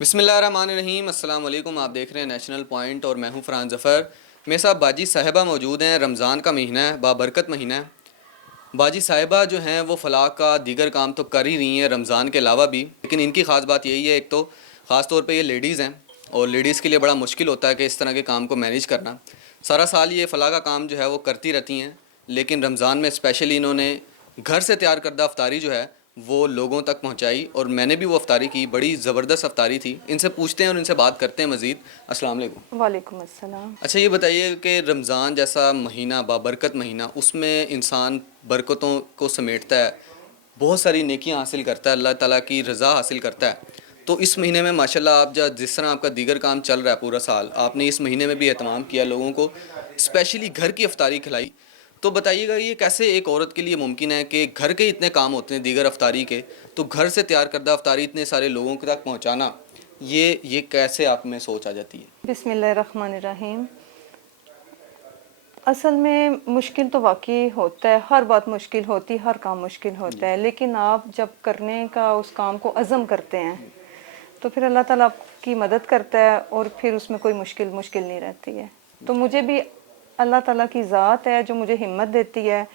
बिस्मिल्लाहिर्रहमानिर्रहीम। अस्सलाम वालेकुम। आप देख रहे हैं नेशनल पॉइंट और मैं हूं फरहान ज़फ़र। मेरे साथ बाजी साहिबा मौजूद हैं। रमज़ान का महीना है, बाबरकत महीना है। बाजी साहिबा जो हैं वो फलाह का दीगर काम तो कर ही रही हैं रमज़ान के अलावा भी, लेकिन इनकी ख़ास बात यही है, एक तो ख़ास तौर पे ये लेडीज़ हैं और लेडीज़ के लिए बड़ा मुश्किल होता है कि इस तरह के काम को मैनेज करना। सारा साल ये फलाह का काम जो है वो करती रहती हैं, लेकिन रमज़ान में स्पेशली इन्होंने घर से तैयार करदा अफ्तारी जो है वो लोगों तक पहुंचाई और मैंने भी वो अफ्तारी की। बड़ी ज़बरदस्त अफ्तारी थी। इनसे पूछते हैं और इनसे बात करते हैं मज़ीद। अस्सलाम वालेकुम। वालेकुम अस्सलाम। अच्छा, ये बताइए कि रमज़ान जैसा महीना, बाबरकत महीना, उसमें इंसान बरकतों को समेटता है, बहुत सारी नेकियां हासिल करता है, अल्लाह ताला की रज़ा हासिल करता है। तो इस महीने में माशाल्लाह आप जिस तरह आपका दीगर काम चल रहा है पूरा साल, आपने इस महीने में भी एहतमाम किया, लोगों को स्पेशली घर की अफ्तारी खिलाई। तो बताइएगा ये कैसे एक औरत के लिए मुमकिन है कि घर के इतने काम होते हैं दीगर अफ्तारी के, तो घर से तैयार करदा अफ्तारी इतने सारे लोगों तक पहुँचाना, ये कैसे आप में सोच आ जाती है? बिस्मिल्लाहिर्रहमानिर्रहीम। असल में मुश्किल तो वाकई होता है, हर बात मुश्किल होती, हर काम मुश्किल होता है, लेकिन आप जब करने का उस काम को अज़म करते हैं तो फिर अल्लाह ताला आपकी मदद करता है और फिर उसमें कोई मुश्किल नहीं रहती है। तो मुझे भी अल्लाह ताला की ज़ात है जो मुझे हिम्मत देती है।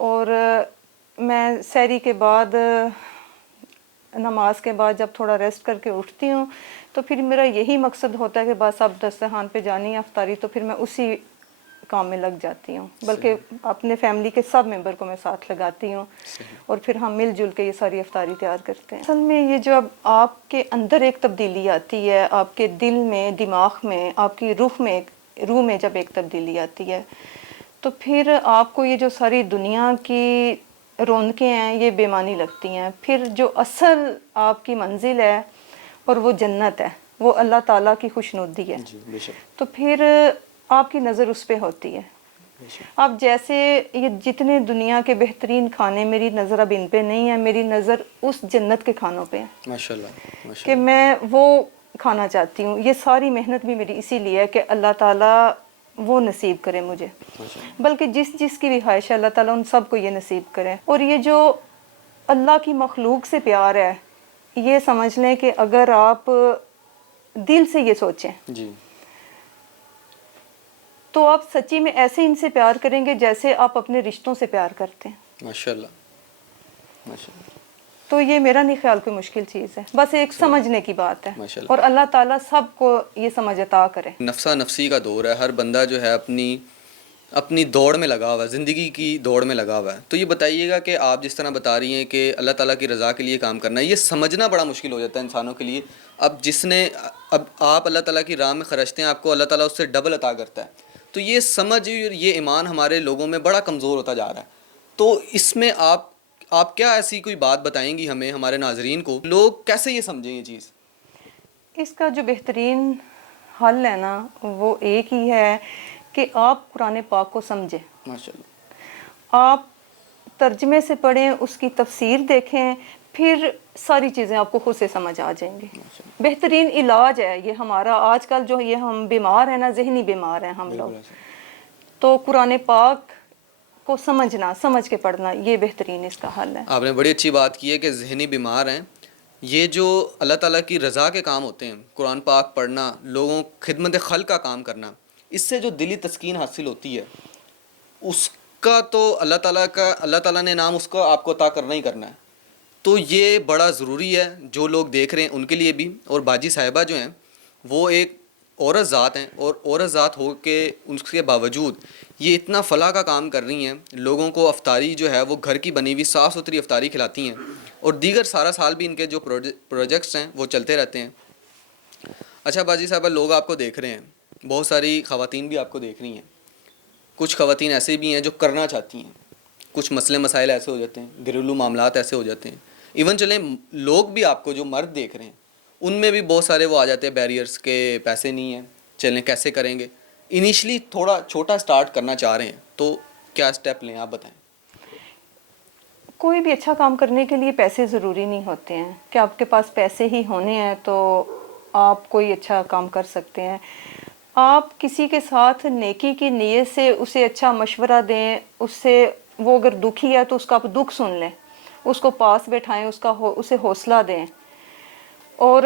और मैं सहरी के बाद, नमाज के बाद जब थोड़ा रेस्ट करके उठती हूँ तो फिर मेरा यही मकसद होता है कि बस अब दस्तरखान पे जानी है अफ्तारी, तो फिर मैं उसी काम में लग जाती हूँ, बल्कि अपने फैमिली के सब मेंबर को मैं साथ लगाती हूँ और फिर हम मिलजुल के ये सारी अफ्तारी तैयार करते हैं। असल में ये जो अब आपके अंदर एक तब्दीली आती है, आपके दिल में, दिमाग में, आपकी रूह में जब एक तब्दीली आती है तो फिर आपको ये जो सारी दुनिया की रौनकें हैं ये बेमानी लगती हैं। फिर जो असल आपकी मंजिल है और वो जन्नत है, वो अल्लाह ताला की खुशनुदी है, तो फिर आपकी नज़र उस पे होती है। अब जैसे ये जितने दुनिया के बेहतरीन खाने, मेरी नज़र अब इन पे नहीं है, मेरी नज़र उस जन्नत के खानों पे है माशाल्लाह, कि मैं वो खाना चाहती हूँ। ये सारी मेहनत भी मेरी इसीलिए है कि अल्लाह ताला वो नसीब करे मुझे, बल्कि जिस की भी ख्वाहिश है अल्लाह ताला उन सब को ये नसीब करे। और ये जो अल्लाह की मखलूक से प्यार है, ये समझ लें कि अगर आप दिल से ये सोचें जी, तो आप सच्ची में ऐसे इनसे प्यार करेंगे जैसे आप अपने रिश्तों से प्यार करते हैं। माशाल्लाह, माशाल्लाह। तो ये मेरा नहीं ख्याल कोई मुश्किल चीज़ है, बस एक समझने की बात है माशाल्लाह। और अल्लाह ताला सबको ये समझ अता करे। नफ्सा नफसी का दौर है, हर बंदा जो है अपनी अपनी दौड़ में लगा हुआ है, ज़िंदगी की दौड़ में लगा हुआ है। तो ये बताइएगा कि आप जिस तरह बता रही हैं कि अल्लाह ताला की रज़ा के लिए काम करना है, ये समझना बड़ा मुश्किल हो जाता है इंसानों के लिए। अब आप अल्लाह ताला की राह में खर्चते हैं, आपको अल्लाह ताला उससे डबल अता करता है। तो ये समझ और ये ईमान हमारे लोगों में बड़ा कमज़ोर होता जा रहा है। तो इसमें आप क्या ऐसी कोई बात बताएंगी हमें, हमारे नाजरीन को, लोग कैसे ये समझें ये चीज़? इसका जो बेहतरीन हल है ना, वो एक ही है कि आप कुरान पाक को समझें, माशाल्लाह। आप तर्जमे से पढ़ें, उसकी तफसीर देखें, फिर सारी चीज़ें आपको खुद से समझ आ जाएंगी। बेहतरीन इलाज है ये हमारा। आजकल जो ये हम बीमार हैं ना, जहनी बीमार हैं हम लोग, तो कुरान पाक को समझ के पढ़ना, ये बेहतरीन इसका हल है। आपने बड़ी अच्छी बात की है कि जहनी बीमार हैं। ये जो अल्लाह ताला की रज़ा के काम होते हैं, कुरान पाक पढ़ना, लोगों खिदमत खल का काम करना, इससे जो दिली तस्कीन हासिल होती है, उसका तो अल्लाह ताला ने नाम उसको आपको अता करना ही करना है। तो ये बड़ा ज़रूरी है, जो लोग देख रहे हैं उनके लिए भी। और बाजी साहिबा जो हैं वो एक औरत ज़ात हैं, और औरत ज़ात हो के उसके बावजूद ये इतना फ़लाह का काम कर रही हैं। लोगों को अफ्तारी जो है वो घर की बनी हुई साफ़ सुथरी अफ्तारी खिलाती हैं, और दीगर सारा साल भी इनके जो प्रोजेक्ट्स हैं वो चलते रहते हैं। अच्छा बाजी साहबा, लोग आपको देख रहे हैं, बहुत सारी ख़वातीन भी आपको देख रही हैं। कुछ ख़वातीन ऐसे भी हैं जो करना चाहती हैं, कुछ मसले मसाइल ऐसे हो जाते हैं, घरेलू मामलात ऐसे हो जाते हैं। इवन चलें लोग भी आपको जो मर्द देख रहे हैं उनमें भी बहुत सारे वो आ जाते हैं बैरियर्स के, पैसे नहीं हैं, चलें कैसे करेंगे। इनिशली थोड़ा छोटा स्टार्ट करना चाह रहे हैं, तो क्या स्टेप लें, आप बताएं। कोई भी अच्छा काम करने के लिए पैसे ज़रूरी नहीं होते हैं कि आपके पास पैसे ही होने हैं तो आप कोई अच्छा काम कर सकते हैं। आप किसी के साथ नेकी की नीयत से उसे अच्छा मशवरा दें, उससे वो अगर दुखी है तो उसका आप दुख सुन लें, उसको पास बैठाएं, उसे हौसला दें। और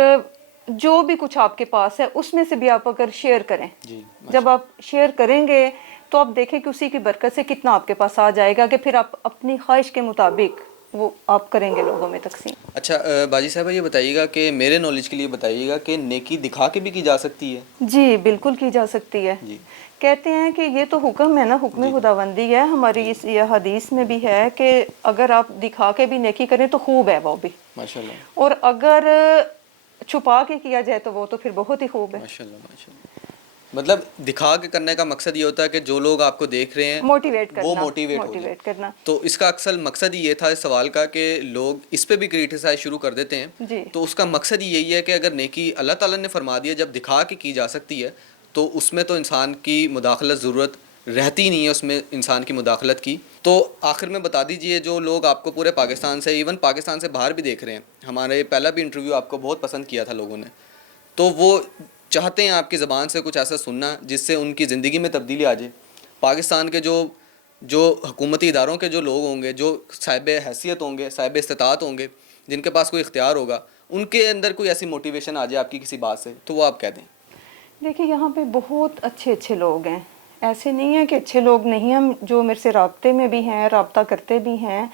جو بھی کچھ آپ کے پاس ہے اس میں سے بھی آپ اگر شیئر کریں، جی جب آپ شیئر کریں گے تو آپ دیکھیں کہ اسی کی برکت سے کتنا آپ کے پاس آ جائے گا کہ پھر آپ اپنی خواہش کے مطابق وہ آپ کریں گے لوگوں میں تقسیم۔ اچھا باجی صاحبہ یہ بتائیے گا کہ میرے نالج کے لیے بتائیے گا کہ نیکی دکھا کے بھی کی جا سکتی ہے؟ جی بالکل کی جا سکتی ہے۔ جی کہتے ہیں کہ یہ تو حکم ہے نا، حکم جی خداوندی ہے ہماری، اس یہ حدیث میں بھی ہے کہ اگر آپ دکھا کے بھی نیکی کریں تو خوب ہے وہ بھی، ماشاء اللہ اور اگر چھپا کے کیا جائے تو وہ تو پھر بہت ہی خوب ہے۔ ماشاء اللہ ماشاء اللہ۔ مطلب دکھا کے کرنے کا مقصد یہ ہوتا ہے کہ جو لوگ آپ کو دیکھ رہے ہیں موٹیویٹ وہ کرنا، موٹیویٹ ہو جائیں۔ موٹیویٹ کرنا۔ تو اس کا اصل مقصد ہی یہ تھا اس سوال کا کہ لوگ اس پہ بھی کریٹیسائز شروع کر دیتے ہیں، جی تو اس کا مقصد ہی یہی ہے کہ اگر نیکی اللہ تعالیٰ نے فرما دیا جب دکھا کے کی جا سکتی ہے تو اس میں تو انسان کی مداخلت ضرورت رہتی نہیں ہے، اس میں انسان کی مداخلت کی۔ تو آخر میں بتا دیجئے جو لوگ آپ کو پورے پاکستان سے، ایون پاکستان سے باہر بھی دیکھ رہے ہیں، ہمارے پہلا بھی انٹرویو آپ کو بہت پسند کیا تھا لوگوں نے، تو وہ چاہتے ہیں آپ کی زبان سے کچھ ایسا سننا جس سے ان کی زندگی میں تبدیلی آ جائے۔ پاکستان کے جو حکومتی اداروں کے جو لوگ ہوں گے، جو صاحب حیثیت ہوں گے، صاحب استطاعت ہوں گے، جن کے پاس کوئی اختیار ہوگا، ان کے اندر کوئی ایسی موٹیویشن آ جائے آپ کی کسی بات سے تو وہ آپ کہہ دیں۔ دیکھیے یہاں پہ بہت اچھے اچھے لوگ ہیں، ایسے نہیں ہیں کہ اچھے لوگ نہیں ہیں، جو میرے سے رابطے میں بھی ہیں، رابطہ کرتے بھی ہیں،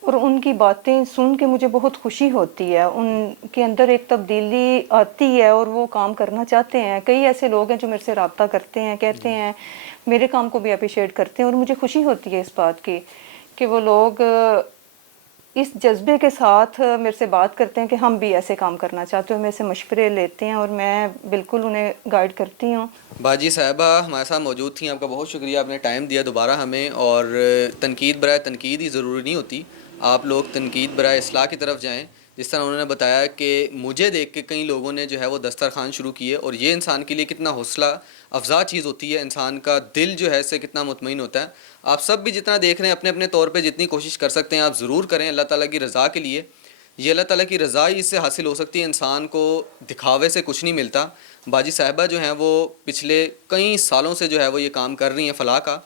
اور ان کی باتیں سن کے مجھے بہت خوشی ہوتی ہے، ان کے اندر ایک تبدیلی آتی ہے اور وہ کام کرنا چاہتے ہیں۔ کئی ایسے لوگ ہیں جو میرے سے رابطہ کرتے ہیں، کہتے ہیں، میرے کام کو بھی اپریشیٹ کرتے ہیں، اور مجھے خوشی ہوتی ہے اس بات کی کہ وہ لوگ اس جذبے کے ساتھ میرے سے بات کرتے ہیں کہ ہم بھی ایسے کام کرنا چاہتے ہیں، میرے سے مشورے لیتے ہیں اور میں بالکل انہیں گائیڈ کرتی ہوں۔ باجی صاحبہ ہمارے ساتھ موجود تھیں، آپ کا بہت شکریہ، آپ نے ٹائم دیا دوبارہ ہمیں، اور تنقید برائے تنقید ہی ضروری نہیں ہوتی، آپ لوگ تنقید برائے اصلاح کی طرف جائیں۔ جس طرح انہوں نے بتایا کہ مجھے دیکھ کے کئی لوگوں نے جو ہے وہ دسترخوان شروع کیے، اور یہ انسان کے لیے کتنا حوصلہ افزا چیز ہوتی ہے، انسان کا دل جو ہے اس سے کتنا مطمئن ہوتا ہے۔ آپ سب بھی جتنا دیکھ رہے ہیں اپنے اپنے طور پہ جتنی کوشش کر سکتے ہیں آپ ضرور کریں اللہ تعالیٰ کی رضا کے لیے، یہ اللہ تعالیٰ کی رضا ہی اس سے حاصل ہو سکتی ہے، انسان کو دکھاوے سے کچھ نہیں ملتا۔ باجی صاحبہ جو ہیں وہ پچھلے کئی سالوں سے جو ہے وہ یہ کام کر رہی ہیں فلاح کا،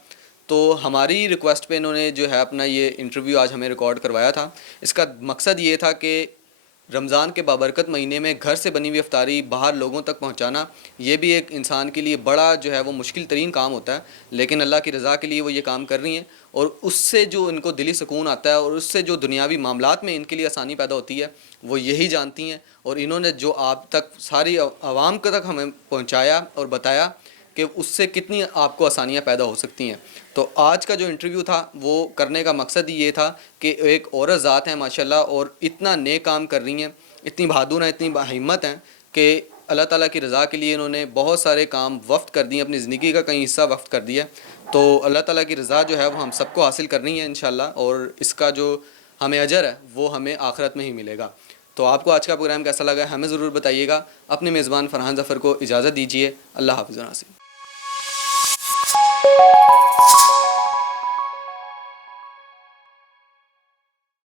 تو ہماری ریکویسٹ پہ انہوں نے جو ہے اپنا یہ انٹرویو آج ہمیں ریکارڈ کروایا تھا۔ اس کا مقصد یہ تھا کہ رمضان کے بابرکت مہینے میں گھر سے بنی ہوئی افطاری باہر لوگوں تک پہنچانا، یہ بھی ایک انسان کے لیے بڑا جو ہے وہ مشکل ترین کام ہوتا ہے، لیکن اللہ کی رضا کے لیے وہ یہ کام کر رہی ہیں، اور اس سے جو ان کو دلی سکون آتا ہے اور اس سے جو دنیاوی معاملات میں ان کے لیے آسانی پیدا ہوتی ہے وہ یہی جانتی ہیں، اور انہوں نے جو آپ تک ساری عوام تک ہمیں پہنچایا اور بتایا کہ اس سے کتنی آپ کو آسانیاں پیدا ہو سکتی ہیں۔ تو آج کا جو انٹرویو تھا وہ کرنے کا مقصد ہی یہ تھا کہ ایک عورت ذات ہیں ماشاءاللہ، اور اتنا نیک کام کر رہی ہیں، اتنی بہادر ہیں، اتنی باہمت ہیں کہ اللہ تعالیٰ کی رضا کے لیے انہوں نے بہت سارے کام وقف کر دیے، اپنی زندگی کا کئی حصہ وقف کر دیا۔ تو اللہ تعالیٰ کی رضا جو ہے وہ ہم سب کو حاصل کرنی ہے انشاءاللہ، اور اس کا جو ہمیں اجر ہے وہ ہمیں آخرت میں ہی ملے گا۔ تو آپ کو آج کا پروگرام کیسا لگا ہے ہمیں ضرور بتائیے گا۔ اپنے میزبان فرحان ظفر کو اجازت دیجیے، اللہ حافظ و ناصر۔